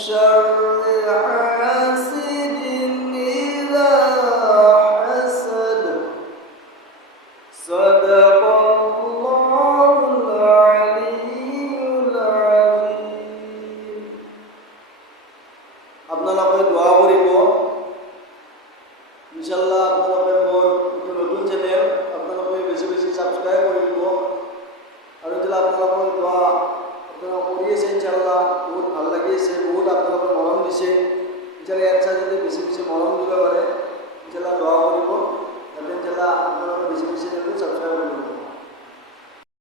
شر حاسد إذا حسد صدق الله العلي العظيم আপনারা দোয়া করিব ইনশাআল্লাহ আপনারা মোর নতুন চ্যানেল আপনারা বেশি বেশি সাবস্ক্রাইব করিব আর যদি আপনারা দোয়া আপনারা করিয়েছেন ইনশাআল্লাহ বহুত ভালো লাগে